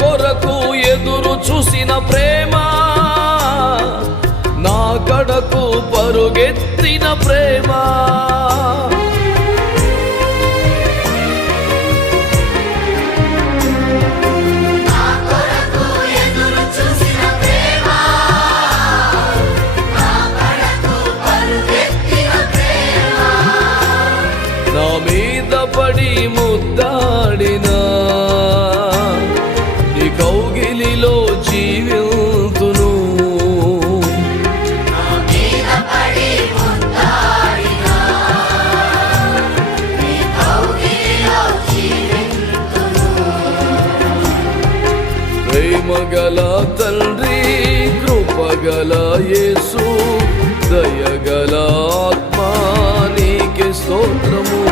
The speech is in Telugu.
కొరకు ఎదురు చూసిన ప్రేమ, నా కడకు పరుగెత్తిన ప్రేమ, నా మీద పడి ముద్దాడినా నీ కౌగిలిలో జీవితును. ప్రేమగల తండ్రి, కృపగల యేసు, దయగల ఆత్మ నీకే స్తోత్రము.